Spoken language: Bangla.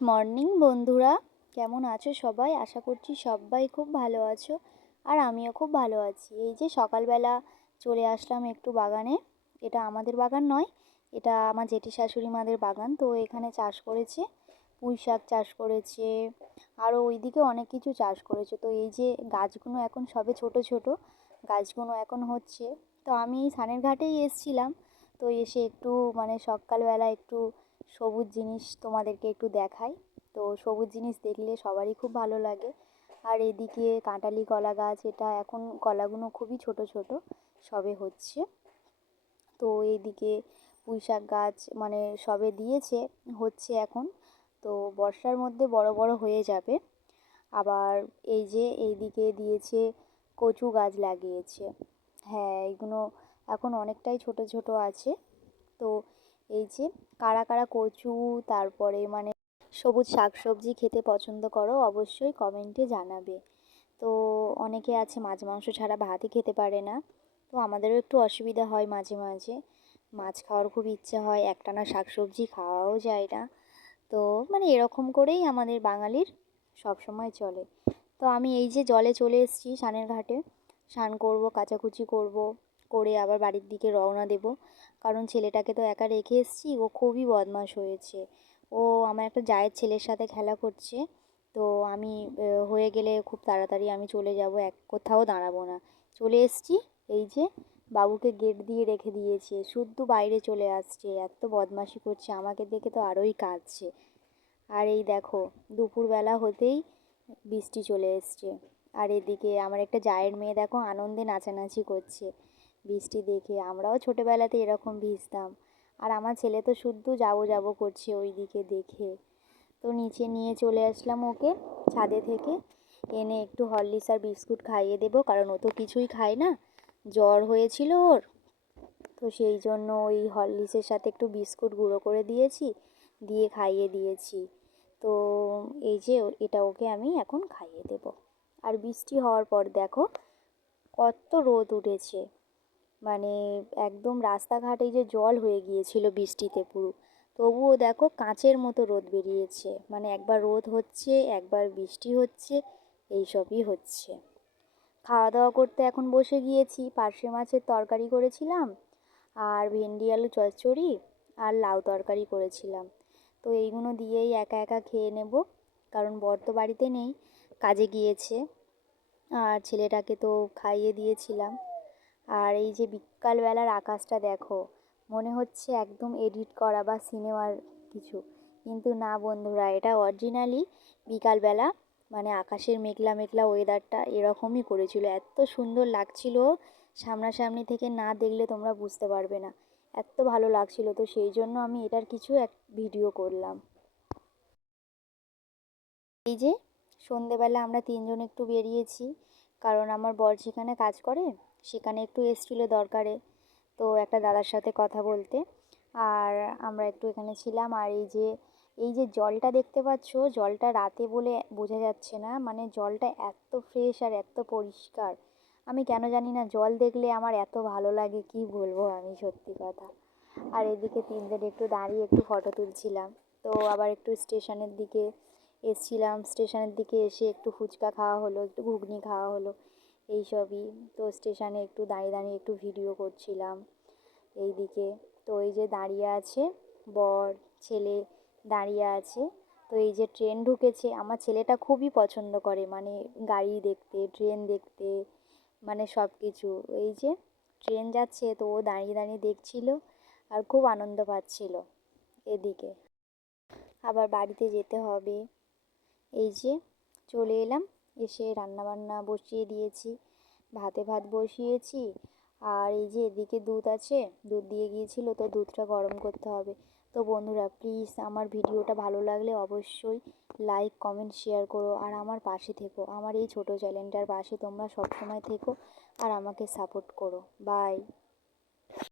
মর্নিং, বন্ধুরা। কেমন আছো সবাই? আশা করছি সবাই খুব ভালো আছো আর আমিও খুব ভালো আছি। এই যে সকালবেলা চলে আসলাম একটু বাগানে। এটা আমাদের বাগান নয়, এটা আমার জেঠি শাশুড়ি মাদের বাগান। তো এখানে চাষ করেছে, পুঁই শাক চাষ করেছে, আরও ওইদিকে অনেক কিছু চাষ করেছে। তো এই যে গাছগুলো এখন সবে ছোট ছোট গাছগুলো এখন হচ্ছে। তো আমি সানের ঘাটেই এসছিলাম। তো এসে একটু মানে সকালবেলা একটু সবুজ জিনিস তোমাদেরকে একটু দেখাই। তো সবুজ জিনিস দেখলে সবারই খুব ভালো লাগে। আর এদিকে কাঁটালি কলা গাছ, এটা এখন কলাগুলো খুবই ছোট ছোট সবে হচ্ছে। তো এইদিকে পুঁই শাক গাছ মানে সবে দিয়েছে, হচ্ছে এখন। তো বর্ষার মধ্যে বড় বড় হয়ে যাবে। আবার এই যে এইদিকে দিয়েছে কচু গাছ লাগিয়েছে। হ্যাঁ এইগুলো এখন অনেকটাই ছোট ছোট আছে। তো এই যে কারা কারা কচু, তারপরে মানে সবুজ শাক সবজি খেতে পছন্দ করো অবশ্যই কমেন্টে জানাবে। তো অনেকে আছে মাছ, মাংস ছাড়া ভাতই খেতে পারে না। তো আমাদেরও একটু অসুবিধা হয় মাঝে মাঝে। মাছ খাওয়ার খুব ইচ্ছা হয়, একটানা শাক সবজি খাওয়াও যায় না। তো মানে এরকম করেই আমাদের বাঙালির সব সময় চলে। তো আমি এই যে জলে চলে এসেছি সানের ঘাটে, স্নান করব, কাচাকুচি করব। করে আবার বাড়ির দিকে রওনা দেব। কারণ ছেলেটাকে তো একা রেখে এসেছি, ও খুবই বদমাশ হয়েছে। ও আমার একটা জায়ের ছেলের সাথে খেলা করছে, তো আমি হয়ে গেলে খুব তাড়াতাড়ি আমি চলে যাব, এক কোথাও দাঁড়াবো না। চলে এসেছি, এই যে বাবুকে গেট দিয়ে রেখে দিয়েছে। শুদ্ধ বাইরে চলে আসছে, এত বদমাশি করছে, আমাকে দেখে তো আরোই কাঁদছে। আর এই দেখো, দুপুরবেলা হতেই বৃষ্টি চলে এসছে। আর এদিকে আমার একটা জায়ের মেয়ে দেখো, আনন্দে নাচানাচি করছে। বৃষ্টি দেখে। আমরাও ছোটোবেলাতে এরকম ভিজতাম। আর আমার ছেলে তো শুদ্ধ যাব যাব করছে ওই দিকে দেখে। তো নিচে নিয়ে চলে আসলাম ওকে ছাদে থেকে। এনে একটু হরলিক্স আর বিস্কুট খাইয়ে দেবো, কারণ ও তো কিছুই খায় না। জ্বর হয়েছিল ওর। তো সেই জন্য ওই হরলিক্সের সাথে একটু বিস্কুট গুঁড়ো করে দিয়েছি, দিয়ে খাইয়ে দিয়েছি। তো এই যে এটা ওকে আমি এখন খাইয়ে দেব। আর বৃষ্টি হওয়ার পর দেখো, কত রোদ উঠেছে। মানে একদম রাস্তাঘাট যে জল হয়ে গিয়েছিল বৃষ্টিতে পুরো। তবুও দেখো কাঁচের মতো রোদ বেরিয়েছে। মানে একবার রোদ হচ্ছে, একবার বৃষ্টি হচ্ছে, এইসবই হচ্ছে। খাওয়া দাওয়া করতে এখন বসে গিয়েছি। পার্শে মাছের তরকারি করেছিলাম, আর ভেন্ডি, আলু, চচ্চড়ি, আর লাউ তরকারি করেছিলাম। তো এইগুলো দিয়েই একা একা খেয়ে নেব, কারণ বর তো বাড়িতে নেই, কাজে গিয়েছে। আর ছেলেটাকে তো খাইয়ে দিয়েছিলাম। আর এই যে বিকালবেলার আকাশটা দেখো, মনে হচ্ছে একদম এডিট করা বা সিনেমার কিছু। কিন্তু না বন্ধুরা, এটা অরিজিনালি বিকালবেলা মানে আকাশের মেঘলা মেঘলা ওয়েদারটা এরকমই করেছিল। এত সুন্দর লাগছিল, সামনাসামনি থেকে না দেখলে তোমরা বুঝতে পারবে না। এত ভালো লাগছিল, তো সেই জন্য আমি এটার কিছু এক ভিডিও করলাম। এই যে সন্ধেবেলা আমরা তিনজন একটু বেরিয়েছি কারণ আমার বর যেখানে কাজ করে, সেখানে একটু এসেছিল দরকারে। তো একটা দাদার সাথে কথা বলতে। আর আমরা একটু এখানে ছিলাম আর এই যে এই যে জলটা দেখতে পাচ্ছ, জলটা রাতে বলে বোঝা যাচ্ছে না। মানে জলটা এত ফ্রেশ আর এত পরিষ্কার। আমি কেন জানি না, জল দেখলে আমার এত ভালো লাগে, কি বলব আমি সত্যি কথা। আর এদিকে তিনজন একটু দাঁড়িয়ে একটু ফটো তুলছিলাম। তো আবার একটু স্টেশনের দিকে এসছিলাম, স্টেশনের দিকে এসে একটু ফুচকা খাওয়া হলো, একটু ঘুগনি খাওয়া হলো, এই সবই। তো স্টেশনে একটু দাঁড়িয়ে দাঁড়িয়ে একটু ভিডিও করছিলাম এই দিকে তো এই যে দাঁড়িয়ে আছে, বর, ছেলে দাঁড়িয়ে আছে, তো এই যে ট্রেন ঢুকেছে, আমার ছেলেটা খুবই পছন্দ করে মানে গাড়ি দেখতে ট্রেন দেখতে মানে সব কিছু এই যে ট্রেন যাচ্ছে, তো ও দাঁড়িয়ে দাঁড়িয়ে দেখছিল আর খুব আনন্দ পাচ্ছিল এদিকে। আবার বাড়িতে যেতে হবে। এই যে চলে এলাম, এসে রান্নাবান্না বসিয়ে দিয়েছি। ভাতে ভাত বসিয়েছি, আর এই যে এদিকে দুধ আছে, দুধ দিয়ে গিয়েছিল, তো দুধটা গরম করতে হবে। তো বন্ধুরা প্লিজ আমার ভিডিওটা ভালো লাগলে অবশ্যই লাইক কমেন্ট শেয়ার করো, আর আমার পাশে থেকো। আমার এই ছোটো চ্যানেলটার পাশে তোমরা সবসময় থেকো, আর আমাকে সাপোর্ট করো। বাই